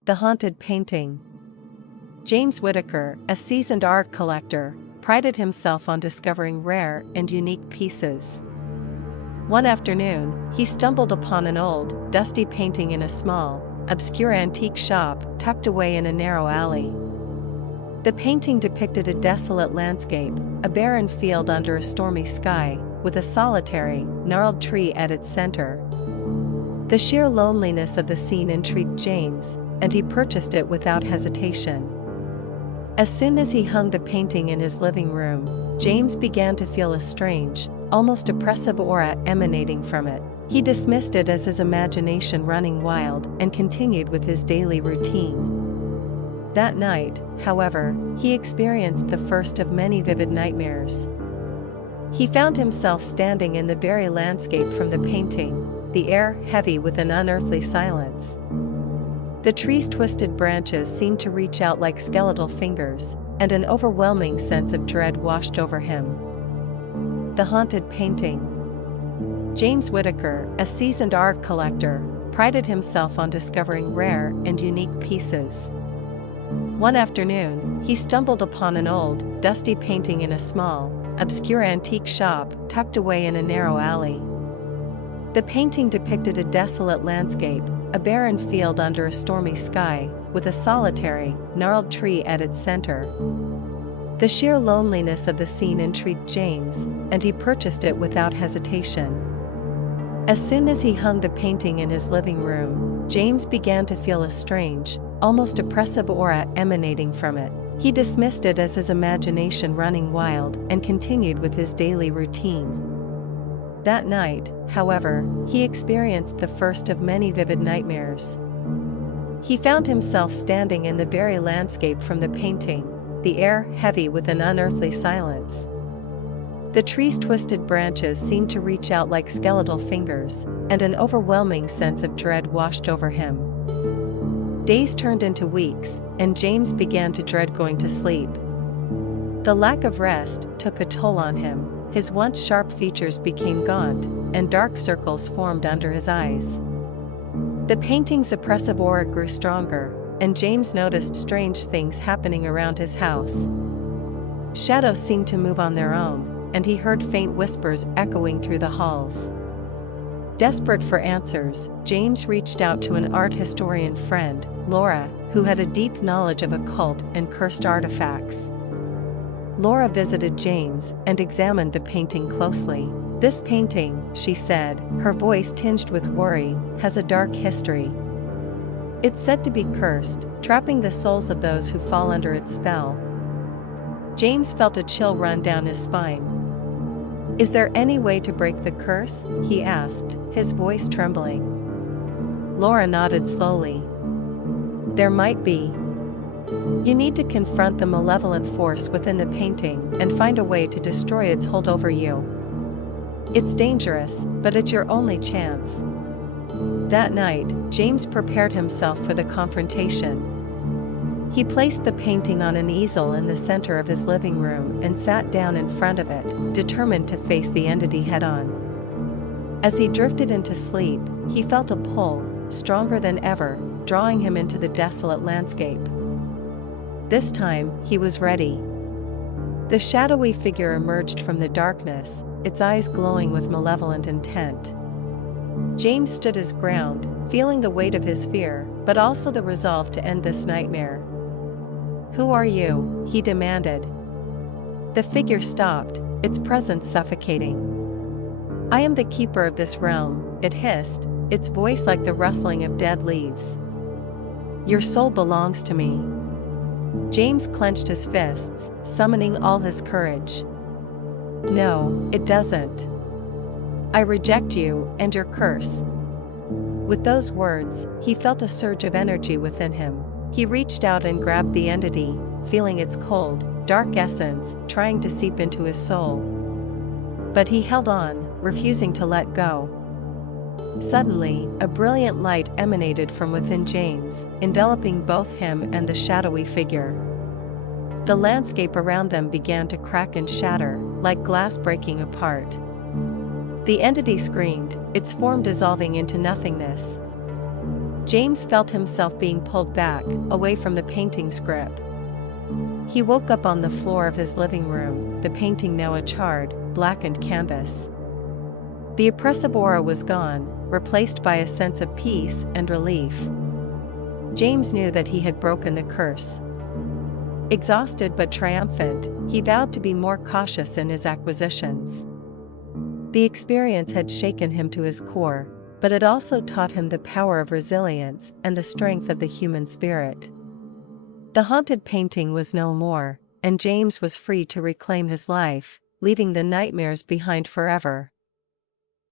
The haunted painting. James Whitaker, a seasoned art collector, prided himself on discovering rare and unique pieces. One afternoon, he stumbled upon an old, dusty painting in a small, obscure antique shop tucked away in a narrow alley. The painting depicted a desolate landscape, a barren field under a stormy sky, with a solitary, gnarled tree at its center. The sheer loneliness of the scene intrigued James, and he purchased it without hesitation. As soon as he hung the painting in his living room, James began to feel a strange, almost oppressive aura emanating from it. He dismissed it as his imagination running wild and continued with his daily routine. That night, however, he experienced the first of many vivid nightmares. He found himself standing in the very landscape from the painting, the air heavy with an unearthly silence. The tree's twisted branches seemed to reach out like skeletal fingers, and an overwhelming sense of dread washed over him. The haunted painting. James Whitaker, a seasoned art collector, prided himself on discovering rare and unique pieces. One afternoon, he stumbled upon an old, dusty painting in a small, obscure antique shop tucked away in a narrow alley. The painting depicted a desolate landscape, a barren field under a stormy sky, with a solitary, gnarled tree at its center. The sheer loneliness of the scene intrigued James, and he purchased it without hesitation. As soon as he hung the painting in his living room, James began to feel a strange, almost oppressive aura emanating from it. He dismissed it as his imagination running wild and continued with his daily routine. That night, however, he experienced the first of many vivid nightmares. He found himself standing in the very landscape from the painting, the air heavy with an unearthly silence. The tree's twisted branches seemed to reach out like skeletal fingers, and an overwhelming sense of dread washed over him. Days turned into weeks, and James began to dread going to sleep. The lack of rest took a toll on him. His once sharp features became gaunt, and dark circles formed under his eyes. The painting's oppressive aura grew stronger, and James noticed strange things happening around his house. Shadows seemed to move on their own, and he heard faint whispers echoing through the halls. Desperate for answers, James reached out to an art historian friend, Laura, who had a deep knowledge of occult and cursed artifacts. Laura visited James and examined the painting closely. "This painting," she said, her voice tinged with worry, "has a dark history. It's said to be cursed, trapping the souls of those who fall under its spell." James felt a chill run down his spine. "Is there any way to break the curse?" he asked, his voice trembling. Laura nodded slowly. "There might be. You need to confront the malevolent force within the painting and find a way to destroy its hold over you. It's dangerous, but it's your only chance." That night, James prepared himself for the confrontation. He placed the painting on an easel in the center of his living room and sat down in front of it, determined to face the entity head-on. As he drifted into sleep, he felt a pull, stronger than ever, drawing him into the desolate landscape. This time, he was ready. The shadowy figure emerged from the darkness, its eyes glowing with malevolent intent. James stood his ground, feeling the weight of his fear, but also the resolve to end this nightmare. "Who are you?" he demanded. The figure stopped, its presence suffocating. "I am the keeper of this realm," it hissed, its voice like the rustling of dead leaves. "Your soul belongs to me." James clenched his fists, summoning all his courage. "No, it doesn't. I reject you and your curse." With those words, he felt a surge of energy within him. He reached out and grabbed the entity, feeling its cold, dark essence trying to seep into his soul. But he held on, refusing to let go. Suddenly, a brilliant light emanated from within James, enveloping both him and the shadowy figure. The landscape around them began to crack and shatter, like glass breaking apart. The entity screamed, its form dissolving into nothingness. James felt himself being pulled back, away from the painting's grip. He woke up on the floor of his living room, the painting now a charred, blackened canvas. The oppressive aura was gone, replaced by a sense of peace and relief. James knew that he had broken the curse. Exhausted but triumphant, he vowed to be more cautious in his acquisitions. The experience had shaken him to his core, but it also taught him the power of resilience and the strength of the human spirit. The haunted painting was no more, and James was free to reclaim his life, leaving the nightmares behind forever.